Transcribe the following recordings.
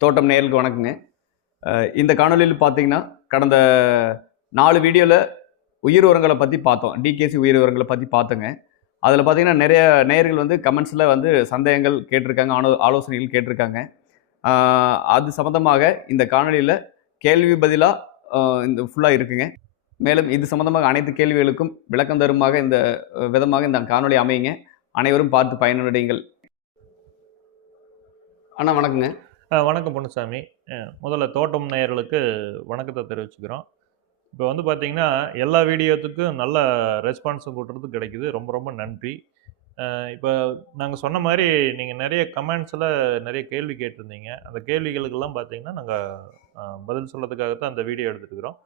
தோட்டம் நேயர்களுக்கு வணக்கங்க. இந்த காணொளியில் பார்த்தீங்கன்னா, கடந்த 4 வீடியோல உயிர் உரங்கள பத்தி பார்த்தோம். டிகேசி உயிர் உரங்கள பத்தி பார்த்தோங்க. அதில பார்த்தீங்கன்னா, நெறைய நேயர்கள் வந்து கமெண்ட்ஸ்ல வந்து சந்தேகங்கள் கேட்டிருக்காங்க. ஆலோசனைகள் கேட்டிருக்காங்க. ஆ அது சம்மந்தமாக இந்த காணொளியில கேள்வி பதிலா இந்த ஃபுல்லா இருக்குங்க. மேலும் இது சம்மந்தமாக அனைத்து கேள்விகளுக்கும் விளக்கம் தருமாக இந்த விதமாக இந்த காணொளி அமையுங்க. அனைவரும் பார்த்து பயனடையுங்கள். அண்ணா வணக்கங்க. வணக்கம் பொன்னுசாமி. முதல்ல தோட்டம் நேயர்களுக்கு வணக்கத்த தெரிவிச்சுக்கிறோம். இப்போ வந்து பார்த்தீங்கன்னா, எல்லா வீடியோத்துக்கும் நல்ல ரெஸ்பான்ஸும் கூட்டுறது கிடைக்குது. ரொம்ப ரொம்ப நன்றி. இப்போ நாங்க சொன்ன மாரி நீங்க நெறைய கமெண்ட்ஸ்ல நெறைய கேள்வி கேட்டிருந்தீங்க. அந்த கேள்விகளுக்கெல்லாம் பார்த்தீங்கன்னா, நாங்க பதில் சொல்றதுக்காக தான் அந்த வீடியோ எடுத்துருக்கிறோம்.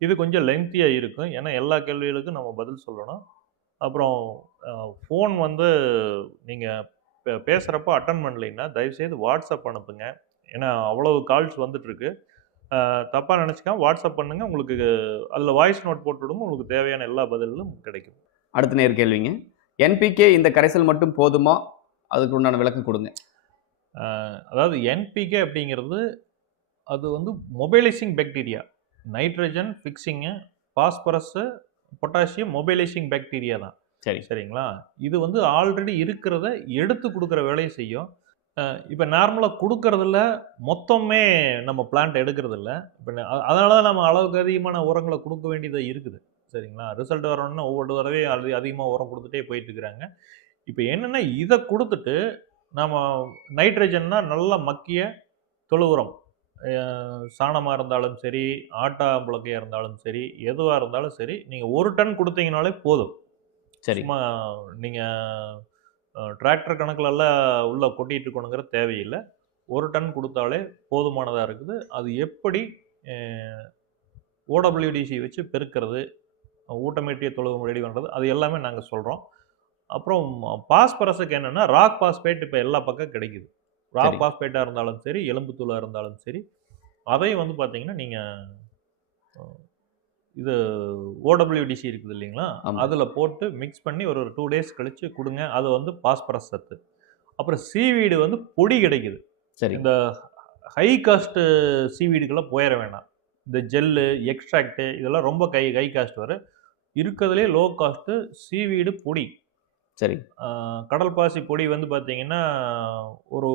இது கொஞ்சம் லென்த்தியா இருக்கும். ஏன்னா, எல்லா கேள்விகளுக்கும் நம்ம பதில் சொல்லணும். அப்புறம் ஃபோன் வந்து நீங்க பேசுறப்போ அட்டெண்ட் பண்ணலைன்னா, தயவுசெய்து வாட்ஸ்அப் அனுப்புங்க. ஏன்னா, அவ்வளவு கால்ஸ் வந்துட்டுருக்கு. தப்பா நெனச்சுக்காம வாட்ஸ்அப் பண்ணுங்க. உங்களுக்கு அதில வாய்ஸ் நோட் போட்டு விடுங்க. உங்களுக்கு தேவையான எல்லா பதில்களும் கிடைக்கும். அடுத்த நேர் கேள்விங்க. என்பிகே இந்த கரைசல் மட்டும் போதுமா? அதுக்கு உண்டான விளக்கம் குடுங்க. அதாவது என்பிகே அப்படிங்கிறது, அது வந்து mobilising bacteria. Nitrogen fixing, phosphorus, potassium mobilising bacteria தான். சரி. சரிங்களா? இது வந்து ஆல்ரெடி இருக்கிறத எடுத்து குடுக்குற வேலைய செய்யும். இப்ப நார்மலா குடுக்கறதில மொத்தமே நம்ம பிளான்ட் எடுக்கிறதில்ல. இப்ப அதனால தான் நம்ம அளவுக்கு அதிகமான உரங்கள குடுக்க வேண்டியதா இருக்குது. சரிங்களா? ரிசல்ட் வரணும்னா ஒவ்வொரு தடவையும் அதிகமா உரம் குடுத்துட்டே போயிட்டுருக்கிறாங்க. இப்ப என்னன்னா, இத குடுத்துட்டு நம்ம நைட்ரஜன்னா நல்லா மக்கிய தொழு உரம். சாணமா இருந்தாலும் சரி, ஆட்டா புழக்கையா இருந்தாலும் சரி, எதுவா இருந்தாலும் சரி, நீங்க 1 டன் குடுத்தீங்கனாலே போதும். சரி. சும்மா நீங்க டிராக்டர் கணக்குலலாம் உள்ள கொட்டிட்டு இருக்கணுங்கிற தேவையில்ல. 1 டன் குடுத்தாலே போதுமானதா இருக்குது. அது எப்படி அ ஓடபிள்யூடிசி வச்சு பெருக்கிறது, ஊட்டமேற்றிய தொழுவம் ரெடி பண்றது, அது எல்லாமே நாங்க சொல்றோம். அப்புறம் பாஸ்பரஸுக்கு என்னன்னா, ராக் பாஸ்பேட் இப்ப எல்லா பக்கம் கிடைக்குது. ராக் சரி. பாஸ்பேட்டா இருந்தாலும் சரி, எலும்பு தூளா இருந்தாலும் சரி, அதையும் வந்து பார்த்தீங்கன்னா, நீங்க இது ஓடபிள்யூடிசி இருக்குது இல்லைங்களா? ஆமா. அதில போட்டு மிக்ஸ் பண்ணி ஒரு 2 டேஸ் கழிச்சு குடுங்க. அது வந்து பாஸ்பரஸ் சத்து. அப்புறம் சீவீடு வந்து பொடி கிடைக்குது. சரி. இந்த ஹை காஸ்ட் சீவீடுக்கெல்லாம் போயிற வேண்டாம். இந்த ஜெல்லு, எக்ஸ்ட்ராக்ட் இதெல்லாம் ரொம்ப ஹை காஸ்ட் வரும். இருக்கிறதுலயே லோ காஸ்ட் சீவீடு பொடி. சரி. கடல் பாசி பொடி வந்து பார்த்தீங்கன்னா, ஒரு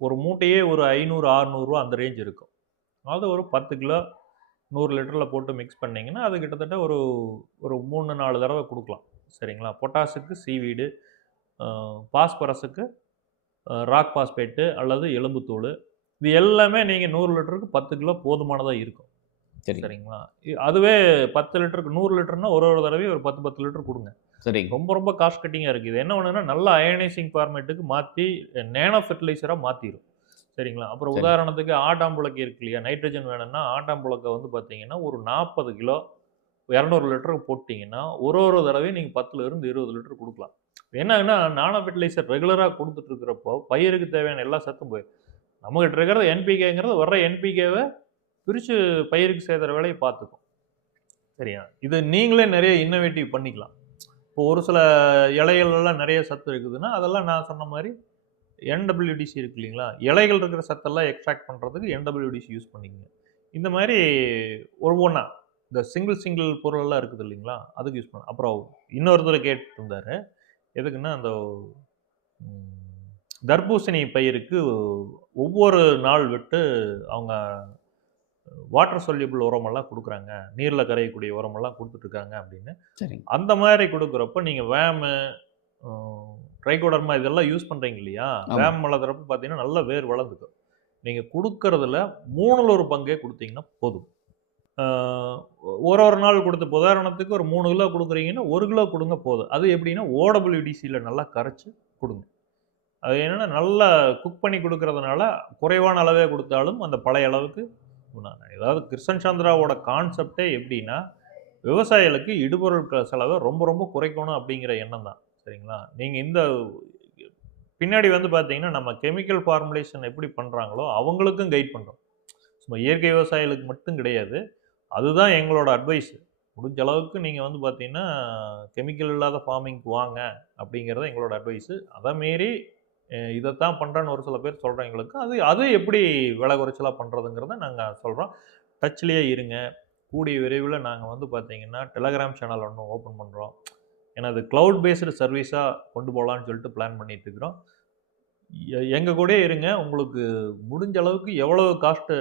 ஒரு மூட்டையே ஒரு ரூ. 500, 600 அந்த ரேஞ்ச் இருக்கும். அது ஒரு 10 கிலோ 100 லிட்டர்ல போட்டு மிக்ஸ் பண்ணீங்கன்னா, அது கிட்டத்தட்ட ஒரு ஒரு 3, 4 தடவ குடுக்கலாம். சரிங்களா? பொட்டாசுக்கு சீவீடு, அ பாஸ்பரஸுக்கு ராக் பாஸ்பேட்டு அல்லது எலும்புத்தூளு. இது எல்லாமே நீங்க 100 லிட்டருக்கு 10 கிலோ போதுமானதா இருக்கும். சரி. சரிங்களா? அதுவே 10 லிட்டருக்கு 100 லிட்டர்னா ஒரு ஒரு தடவையும் ஒரு 10, 10 லிட்டர் குடுங்க. சரிங்க. ரொம்ப ரொம்ப காஸ்ட் கட்டிங்கா இருக்கு. இது என்ன பண்ணும்னா, நல்ல அயனைசிங் ஃபார்மேட்டுக்கு மாத்தி நேனோ ஃபெர்டிலைசரா மாத்திரும். சரிங்களா? அப்புறம் சரி. உதாரணத்துக்கு ஆட்டாம்புழக்கை இருக்கு இல்லையா? நைட்ரஜன் வேணும்னா ஆட்டாம்புழக்கை வந்து பார்த்தீங்கன்னா, ஒரு 40 கிலோ 200 லிட்டருக்கு போட்டீங்கன்னா, ஒரு ஒரு தடவையும் நீங்க 10லிருந்து 20 லிட்டர் குடுக்கலாம். என்னாகுன்னா, நானோ ஃபெர்டிலைசர் ரெகுலரா குடுத்துட்டு இருக்கிறப்போ, பயிருக்கு தேவையான எல்லா சத்தும் போயிரும். நம்மகிட்ட இருக்கிறது என்பிகேங்கிறது வர்ற என்பிகேவ பிரிச்சு பயிருக்கு சேர்த்துற வேலைய பார்த்துக்கும். சரியா? இது நீங்களே நெறைய இன்னோவேட்டிவ் பண்ணிக்கலாம். இப்போ ஒரு சில இலைகள்லாம் நெறைய சத்து இருக்குதுன்னா, அதெல்லாம் நான் சொன்ன மாரி NWDC இருக்கு இல்லைங்களா? இலைகள் இருக்கிற சத்தெல்லாம் எக்ஸ்ட்ராக்ட் பண்றதுக்கு NWDC யூஸ் பண்ணிக்கங்க. இந்த மாரி ஒவ்வொன்னா, இந்த சிங்கிள் பொருளெல்லாம் இருக்குது இல்லைங்களா? அதுக்கு யூஸ் பண்ணலாம். அப்புறம் இன்னொருத்தர் கேட்டுருந்தாரு. எதுக்குன்னா, அந்த ம் தர்பூசணி பயிருக்கு ஒவ்வொரு நாள் விட்டு அவங்க வாட்டர் சொல்யூபிள் உரமெல்லாம் குடுக்குறாங்க. நீர்ல கரையக்கூடிய உரமெல்லாம் குடுத்துட்டுருக்காங்க அப்படின்னு. சரிங்க. அந்த மாரி குடுக்குறப்ப நீங்க வேமு, அ ட்ரைகோடர்மா இதெல்லாம் யூஸ் பண்றீங்க இல்லையா? ஆமா. வேம் வளர்க்குறப்ப பார்த்தீங்கன்னா, நல்லா வேர் வளர்ந்துக்கும். நீங்க குடுக்குறதுல 3ல 1 பங்கே குடுத்தீங்கன்னா போதும். ஆ ஒரு ஒரு நாள் குடுத்து இப்ப உதாரணத்துக்கு ஒரு 3 கிலோ குடுக்குறீங்கன்னா, 1 கிலோ குடுங்க போதும். அது எப்படின்னா, OWDCல நல்லா கரைச்சு குடுங்க. அது என்னன்னா, நல்லா குக் பண்ணி குடுக்குறதுனால, குறைவான அளவே குடுத்தாலும் அந்த பழைய அளவுக்கு அதாவது கிருஷ்ணன் சந்திராவோட கான்செப்ட்டே எப்படின்னா, விவசாயிகளுக்கு இடுபொருள் செலவ ரொம்ப ரொம்ப குறைக்கணும் அப்படிங்கிற எண்ணம் தான். சரிங்களா? நீங்க இந்த பின்னாடி வந்து பார்த்தீங்கன்னா, நம்ம கெமிக்கல் ஃபார்முலேஷன் எப்படி பண்றாங்களோ, அவங்களுக்கும் கைட் பண்றோம். சும்மா இயற்கை விவசாயிகளுக்கு மட்டும் கிடையாது. அதுதான் எங்களோட அட்வைஸ். முடிஞ்ச அளவுக்கு நீங்க வந்து பார்த்தீங்கன்னா, கெமிக்கல் இல்லாத ஃபார்மிங்க்கு வாங்க அப்படிங்கிறது எங்களோட அட்வைஸ். அத மீறி இதைத்தான் பண்ணுறேன்னு ஒரு சில பேர் சொல்கிறவங்களுக்கு அது அது எப்படி விலை குறைச்சலாக பண்ணுறதுங்கிறத நாங்கள் சொல்கிறோம். டச்லேயே இருங்க. கூடிய விரைவில் நாங்கள் வந்து பார்த்தீங்கன்னா டெலகிராம் சேனல் ஒன்று ஓப்பன் பண்ணுறோம். ஏன்னா அது க்ளவுட் பேஸ்டு சர்வீஸாக கொண்டு போகலான்னு சொல்லிட்டு பிளான் பண்ணிட்டு இருக்கிறோம். எங்கள் கூடயே இருங்க. உங்களுக்கு முடிஞ்ச அளவுக்கு எவ்வளவு காஸ்ட்டு.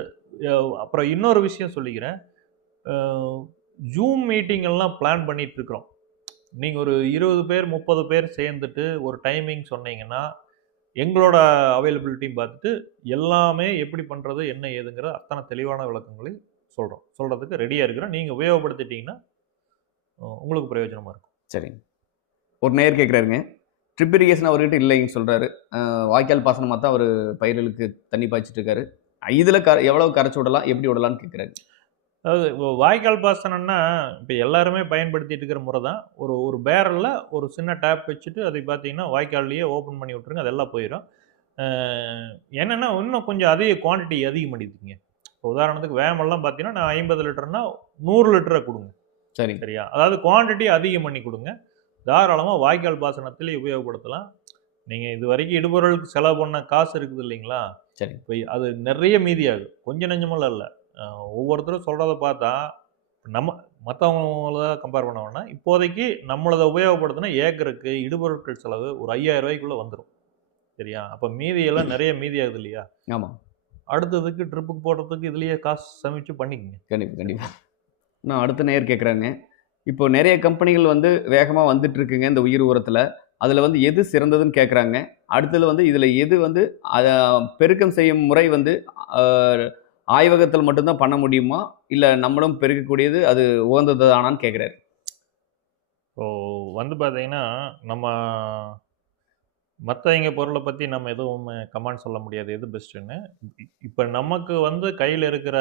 அப்புறம் இன்னொரு விஷயம் சொல்லிக்கிறேன். ஜூம் மீட்டிங் எல்லாம் பிளான் பண்ணிட்டு இருக்கிறோம். நீங்கள் ஒரு 20 பேர் 30 பேர் சேர்ந்துட்டு ஒரு டைமிங் சொன்னீங்கன்னா எங்களோட அவைலபிலிட்டியும் பார்த்துட்டு எல்லாமே எப்படி பண்ணுறது என்ன ஏதுங்கிற அத்தனை தெளிவான விளக்கங்களை சொல்கிறதுக்கு ரெடியாக இருக்கிறோம். நீங்கள் உபயோகப்படுத்திட்டீங்கன்னா உங்களுக்கு பிரயோஜனமாக இருக்கும். சரிங்க. ஒரு நேயர் கேட்குறாருங்க, ட்ரிப் இரிகேஷன் அவர்கிட்ட இல்லைன்னு சொல்கிறாரு. வாய்க்கால் பாசனமாக தான் அவர் பயிர்களுக்கு தண்ணி பாய்ச்சிட்டு இருக்காரு. இதில் எவ்வளவு கரைச்சி விடலாம், எப்படி விடலான்னு கேட்குறாரு. அதாவது வாய்க்கால் பாசனம்னா இப்போ எல்லாருமே பயன்படுத்திட்டு இருக்கிற முறை தான். ஒரு பேரலில் ஒரு சின்ன டேப் வச்சுட்டு அதை பார்த்தீங்கன்னா வாய்க்கால்லையே ஓப்பன் பண்ணி விட்ருங்க, அதெல்லாம் போயிடும். என்னென்னா இன்னும் கொஞ்சம் அதிக குவான்டிட்டி அதிகம் பண்ணிடுங்க. இப்போ உதாரணத்துக்கு வேமெல்லாம் பார்த்தீங்கன்னா நான் 50 லிட்டர்னா 100 லிட்டரை கொடுங்க. சரி, சரியா? அதாவது குவான்டிட்டி அதிகம் பண்ணி கொடுங்க. தாராளமாக வாய்க்கால் பாசனத்திலே உபயோகப்படுத்தலாம். நீங்கள் இது வரைக்கும் இடுபொருளுக்கு செலவு பண்ண காசு இருக்குது இல்லைங்களா? சரி. இப்போ அது நிறைய மீதியாகும். கொஞ்சம் நெஞ்சமெல்லாம் இல்லை. ஒவ்வொருத்தரும் சொல்கிறத பார்த்தா நம்ம மற்றவங்கள கம்பேர் பண்ண வேணாம். இப்போதைக்கு நம்மளதை உபயோகப்படுத்தினா ஏக்கருக்கு இடுபொருட்கள் செலவு ஒரு 5000 ரூபாய்க்குள்ளே வந்துடும். சரியா? அப்போ மீதியெல்லாம் நிறைய மீதியாகுது இல்லையா? ஆமாம். அடுத்ததுக்கு ட்ரிப்புக்கு போடுறதுக்கு இதுலேயே காசு சமைச்சு பண்ணிக்கங்க. கண்டிப்பாக. நான் அடுத்த நேயர் கேட்குறாங்க, இப்போ நிறைய கம்பெனிகள் வந்து வேகமாக வந்துட்டு இருக்குங்க இந்த உயிர் உரத்தில். அதில் வந்து எது சிறந்ததுன்னு கேட்குறாங்க. அடுத்தது வந்து இதில் எது வந்து பெருக்கம் செய்யும் முறை வந்து ஆய்வகத்தில் மட்டும்தான் பண்ண முடியுமா, இல்லை நம்மளும் பெருக்கக்கூடியது அது உகந்தது தானான்னு கேட்குறாரு. ஸோ வந்து பார்த்தீங்கன்னா நம்ம மற்றவங்க பொருளை பற்றி நம்ம எதுவும் கமெண்ட் சொல்ல முடியாது எது பெஸ்ட்டுன்னு. இப்போ நமக்கு வந்து கையில் இருக்கிற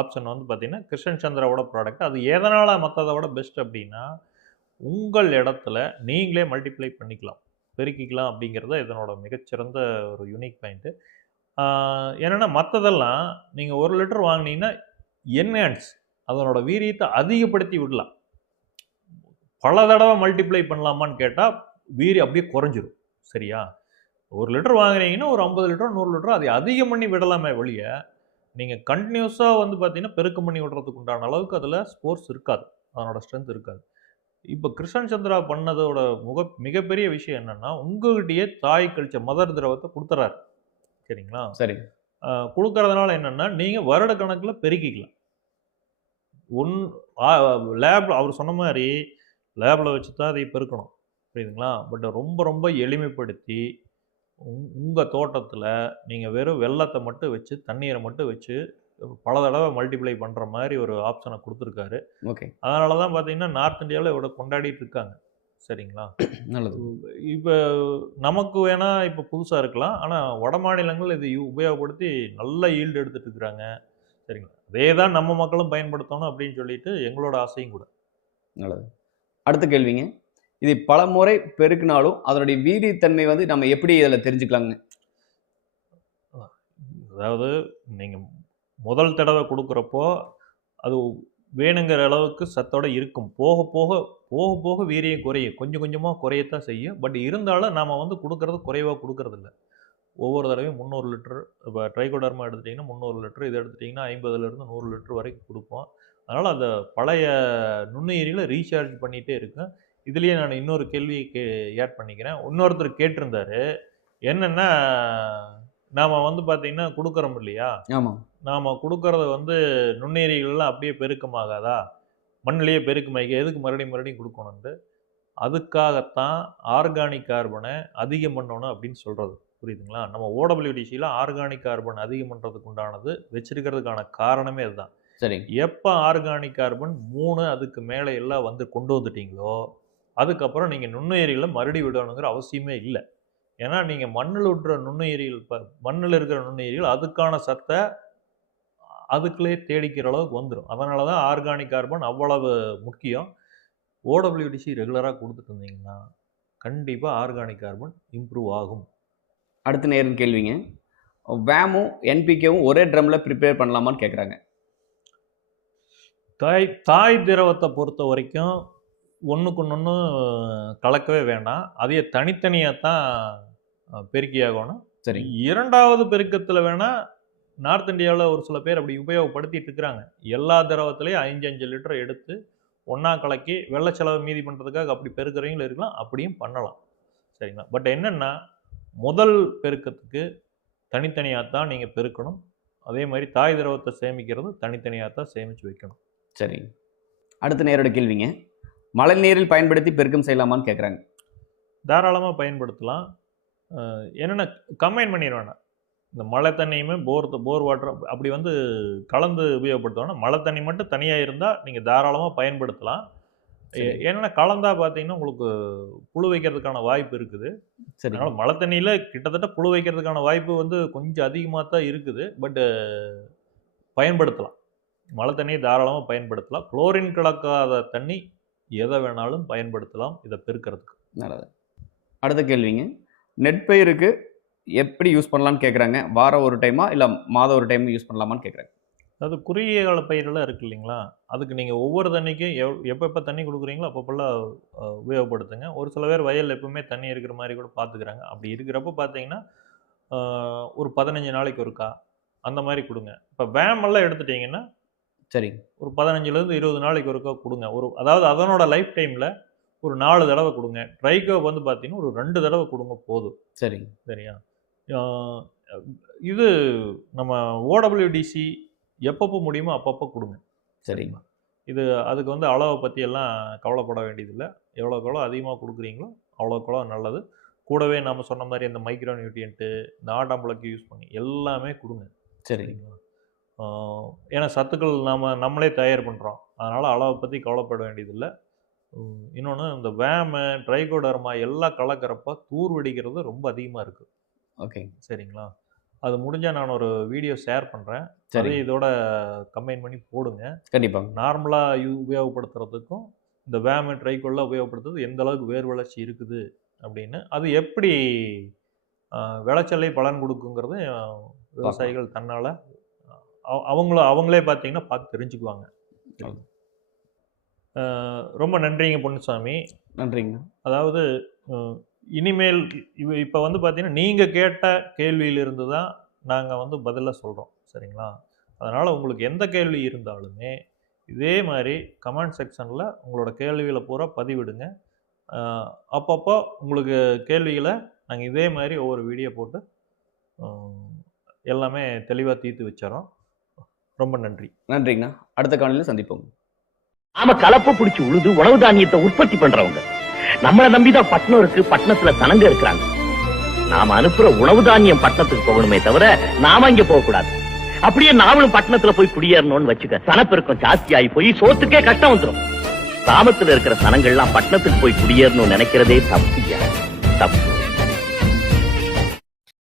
ஆப்ஷன் வந்து பார்த்தீங்கன்னா கிருஷ்ணன் சந்திராவோட ப்ராடக்ட். அது எதனால் மற்றதை விட பெஸ்ட் அப்படின்னா உங்கள் இடத்துல நீங்களே மல்டிப்ளை பண்ணிக்கலாம், பெருக்கிக்கலாம் அப்படிங்கிறது இதனோட மிகச்சிறந்த ஒரு யூனிக் பாயிண்ட்டு. என்னென்னா மற்றதெல்லாம் நீங்கள் 1 லிட்டர் வாங்கினீங்கன்னா என்ஹான்ஸ் அதனோட வீரியத்தை அதிகப்படுத்தி விடலாம். பல தடவை மல்டிப்ளை பண்ணலாமான்னு கேட்டால் வீரியம் அப்படியே குறைஞ்சிரும். சரியா? 1 லிட்டர் வாங்குறீங்கன்னா ஒரு 50 லிட்டர் 100 லிட்டர் அதை அதிகம் பண்ணி விடலாமே வெளிய நீங்கள் கண்டினியூஸாக வந்து பார்த்தீங்கன்னா பெருக்கம் பண்ணி விடுறதுக்கு உண்டான அளவுக்கு அதில் ஸ்போர்ட்ஸ் இருக்காது, அதனோட ஸ்ட்ரென்த் இருக்காது. இப்போ கிருஷ்ணன் சந்திரா பண்ணதோட மிகப்பெரிய விஷயம் என்னன்னா உங்ககிட்டயே தாய் கழிச்ச மதர் திரவத்தை கொடுத்துறாரு. சரிங்களா? சரி. கொடுக்கறதுனால என்னன்னா நீங்க வருட கணக்கில் பெருக்கிக்கலாம். லேப்ல அவர் சொன்ன மாதிரி லேபில் வச்சு தான் அதை பெருக்கணும். புரியுதுங்களா? பட் ரொம்ப ரொம்ப எளிமைப்படுத்தி உங்கள் தோட்டத்தில் நீங்கள் வெறும் வெள்ளத்தை மட்டும் வச்சு தண்ணீரை மட்டும் வச்சு பல தடவை மல்டிப்ளை பண்ணுற மாதிரி ஒரு ஆப்ஷனை கொடுத்துருக்காரு. ஓகே. அதனால தான் பார்த்தீங்கன்னா நார்த் இந்தியாவில் இவ்வளோ கொண்டாடிட்டு இருக்காங்க. சரிங்களா? நல்லது. இப்போ நமக்கு வேணால் இப்போ புதுசாக இருக்கலாம், ஆனால் வட மாநிலங்கள் இது உபயோகப்படுத்தி நல்ல ஈல்டு எடுத்துகிட்டு இருக்கிறாங்க. சரிங்களா? அதே தான் நம்ம மக்களும் பயன்படுத்தணும் அப்படின்னு சொல்லிட்டு எங்களோட ஆசையும் கூட. நல்லது. அடுத்த கேள்விங்க, இது பல முறை பெருக்கினாலும் அதனுடைய வீரியத்தன்மை வந்து நம்ம எப்படி இதில் தெரிஞ்சுக்கலாங்க? அதாவது நீங்கள் முதல் தடவை கொடுக்குறப்போ அது வேணுங்கிற அளவுக்கு சத்தோட இருக்கும். போக போக போக போக வீரியம் குறையும், கொஞ்சம் கொஞ்சமாக குறையத்தான் செய்யும். பட் இருந்தாலும் நாம் வந்து கொடுக்கறது குறைவாக கொடுக்கறதில்ல. ஒவ்வொரு தடவையும் 300 லிட்டர், இப்போ ட்ரைகோடர்மா எடுத்துட்டிங்கன்னா 300 லிட்டர், இதை எடுத்துட்டிங்கன்னா 50லேருந்து 100 லிட்டர் வரைக்கும் கொடுப்போம். அதனால் அந்த பழைய நுண்ணுயிரிகளை ரீசார்ஜ் பண்ணிகிட்டே இருக்கும். இதுலேயே நான் இன்னொரு கேள்வி ஆட் பண்ணிக்கிறேன். இன்னொருத்தர் கேட்டிருந்தாரு, என்னென்னா நாம் வந்து பார்த்திங்கன்னா கொடுக்குறோம் இல்லையா? ஆமாம். நாம் கொடுக்கறத வந்து நுண்ணுயிரிகள்லாம் அப்படியே பெருக்கமாகாதா, மண்ணிலேயே பெருக்கமாகி எதுக்கு மறுபடியும் கொடுக்கணுன்ட்டு. அதுக்காகத்தான் ஆர்கானிக் கார்பனை அதிகம் பண்ணணும் அப்படின்னு சொல்கிறது. புரியுதுங்களா? நம்ம ஓடபிள்யூடிசியில் ஆர்கானிக் கார்பன் அதிகம் பண்ணுறதுக்கு உண்டானது வச்சிருக்கிறதுக்கான காரணமே அதுதான். சரி. எப்போ ஆர்கானிக் கார்பன் 3 அதுக்கு மேலே எல்லாம் வந்து கொண்டு வந்துட்டீங்களோ அதுக்கப்புறம் நீங்கள் நுண்ணுயிரிகளை மறுபடி விடணுங்கிற அவசியமே இல்லை. ஏன்னா நீங்கள் மண்ணில் விட்டுற நுண்ணுயிரிகள் மண்ணில் இருக்கிற நுண்ணுயிரிகள் அதுக்கான சத்தை அதுக்குள்ளே தேடிக்கிற அளவுக்கு வந்துடும். அதனால தான் ஆர்கானிக் கார்பன் அவ்வளவு முக்கியம். ஓடபிள்யூடிசி ரெகுலராக கொடுத்துட்டு இருந்தீங்கன்னா கண்டிப்பாக ஆர்கானிக் கார்பன் இம்ப்ரூவ் ஆகும். அடுத்த நேரம் கேள்விங்க, வேமும் என்பிகேவும் ஒரே ட்ரம்மில் ப்ரிப்பேர் பண்ணலாமான்னு கேட்குறாங்க. தாய் திரவத்தை பொறுத்த வரைக்கும் ஒன்றுக்கு ஒன்று கலக்கவே வேண்டாம். அதையே தனித்தனியாக தான் பெருக்கியாகணும். சரி. இரண்டாவது பெருக்கத்தில் வேணா நார்த் இந்தியாவில் ஒரு சில பேர் அப்படி உபயோகப்படுத்திட்டு இருக்கிறாங்க. எல்லா திரவத்திலையும் 5 லிட்டர் எடுத்து ஒன்றா கலக்கி வெள்ளை செலவு மீதி பண்ணுறதுக்காக அப்படி பெருக்கிறவங்களும் இருக்கலாம், அப்படியும் பண்ணலாம். சரிங்களா? பட் என்னென்னா முதல் பெருக்கத்துக்கு தனித்தனியாக தான் நீங்கள் பெருக்கணும். அதே மாதிரி தாய் திரவத்தை சேமிக்கிறது தனித்தனியாக தான் சேமித்து வைக்கணும். சரி. அடுத்த நேரோட கேள்விங்க, மழை நீரில் பயன்படுத்தி பெருக்கம் செய்யலாமான்னு கேட்குறாங்க. தாராளமாக பயன்படுத்தலாம். என்னென்ன கம்பைன் பண்ணிட வேண்டாம். இந்த மழை தண்ணியுமே போர் வாட்டர் அப்படி வந்து கலந்து உபயோகப்படுத்தோன்னா மழை தண்ணி மட்டும் தனியாக இருந்தால் நீங்கள் தாராளமாக பயன்படுத்தலாம். என்னென்னா கலந்தா பார்த்தீங்கன்னா உங்களுக்கு புழு வைக்கிறதுக்கான வாய்ப்பு இருக்குது. சரி. அதனால் மழை தண்ணியில் கிட்டத்தட்ட புழு வைக்கிறதுக்கான வாய்ப்பு வந்து கொஞ்சம் அதிகமாக தான் இருக்குது. பட்டு பயன்படுத்தலாம். மழை தண்ணியை தாராளமாக பயன்படுத்தலாம். குளோரின் கலக்காத தண்ணி எதை வேணாலும் பயன்படுத்தலாம் இதை பெருக்கிறதுக்கு. நல்லது. அடுத்த கேள்விங்க, நெற்பயிருக்கு எப்படி யூஸ் பண்ணலான்னு கேட்குறாங்க. வாரம் ஒரு டைமா இல்லை மாதம் ஒரு டைம் யூஸ் பண்ணலாமான்னு கேட்குறாங்க. அது குறுகிய கால பயிரெல்லாம் இருக்குது இல்லைங்களா, அதுக்கு நீங்கள் ஒவ்வொரு தண்ணிக்கும் எப்போ தண்ணி கொடுக்குறீங்களோ அப்பப்பெல்லாம் உபயோகப்படுத்துங்க. ஒரு சில பேர் வயலில் எப்பவுமே தண்ணி இருக்கிற மாதிரி கூட பார்த்துக்கிறாங்க. அப்படி இருக்கிறப்ப பார்த்தீங்கன்னா ஒரு 15 நாளைக்கு ஒருக்கா அந்த மாதிரி கொடுங்க. இப்போ வேமெல்லாம் எடுத்துட்டிங்கன்னா சரி, ஒரு 15லேருந்து 20 நாளைக்கு ஒருக்கா கொடுங்க. அதாவது அதனோட லைஃப் டைமில் ஒரு 4 தடவை கொடுங்க. ட்ரைகோ வந்து பார்த்தீங்கன்னா ஒரு 2 தடவை கொடுங்க போதும். சரி. சரியா? இது நம்ம ஓடபிள்யூடிசி எப்பப்போ முடியுமோ அப்பப்போ கொடுங்க. சரிங்க. இது அதுக்கு வந்து அளவை பற்றி எல்லாம் கவலைப்பட வேண்டியதில்லை. எவ்வளோக்கு எவ்வளோ அதிகமாக கொடுக்குறீங்களோ அவ்வளோக்கு எவ்வளோ நல்லது. கூடவே நம்ம சொன்ன மாதிரி இந்த மைக்ரோ நியூட்ரியன்ட்டு, இந்த ஆட்டாம்புழக்கு யூஸ் பண்ணி எல்லாமே கொடுங்க. சரிங்களா? ஏன்னா சத்துக்கள் நம்மளே தயார் பண்ணுறோம். அதனால் அளவை பற்றி கவலைப்பட வேண்டியதில்லை. இன்னொன்று இந்த வேமு ட்ரைகோடர்மா எல்லாம் கலக்கிறப்ப தூர் வெடிக்கிறது ரொம்ப அதிகமாக இருக்குது. ஓகே. சரிங்களா? அது முடிஞ்சால் நான் ஒரு வீடியோ ஷேர் பண்ணுறேன். சரி. அதே இதோட கம்பைன் பண்ணி போடுங்க. கண்டிப்பாக. நார்மலாக உபயோகப்படுத்துறதுக்கும் இந்த வேமு ட்ரைகோல்லாம் உபயோகப்படுத்துறது எந்த அளவுக்கு வேர் வளர்ச்சி இருக்குது அப்படின்னு, அது எப்படி விளைச்சலை பலன் கொடுக்குங்கிறது விவசாயிகள் தன்னால் அவங்களே பார்த்தீங்கன்னா பார்த்து தெரிஞ்சுக்குவாங்க. ரொம்ப நன்றிங்க பொன்னுசாமி. நன்றிங்க. அதாவது இனிமேல் இப்போ வந்து பார்த்தீங்கன்னா நீங்கள் கேட்ட கேள்வியிலிருந்து தான் நாங்கள் வந்து பதிலாக சொல்கிறோம். சரிங்களா? அதனால் உங்களுக்கு எந்த கேள்வி இருந்தாலுமே இதே மாதிரி கமெண்ட் செக்ஷனில் உங்களோட கேள்விகளை பூரா பதிவிடுங்க. அப்பப்போ உங்களுக்கு கேள்விகளை நாங்கள் இதே மாதிரி ஒவ்வொரு வீடியோ போட்டு எல்லாமே தெளிவாக தீர்த்து வச்சிடறோம். ரொம்ப நன்றி. நன்றிங்கண்ணா. அடுத்த காணொளியில் சந்திப்போம். நாம கலப்பு பிடிச்சி உழுது உணவு தானியத்தை உற்பத்தி பண்றவங்க. நம்மளை நம்பிதான் பட்டணம் இருக்கு, பட்டணத்துல சனங்க இருக்கிறாங்க. நாம அனுப்புற உணவு தானியம் பட்டணத்துக்கு போகணுமே தவிர நாம அங்க போக கூடாது. அப்படியே நாமளும் பட்டணத்துல போய் குடியேறணும்னு வச்சுக்க, சனப்பெருக்கம் ஜாஸ்தி ஆகி போய் சோத்துக்கே கஷ்டம் வந்துடும். கிராமத்துல இருக்கிற சனங்கள்லாம் பட்டணத்துக்கு போய் குடியேறணும்னு நினைக்கிறதே தப்பு.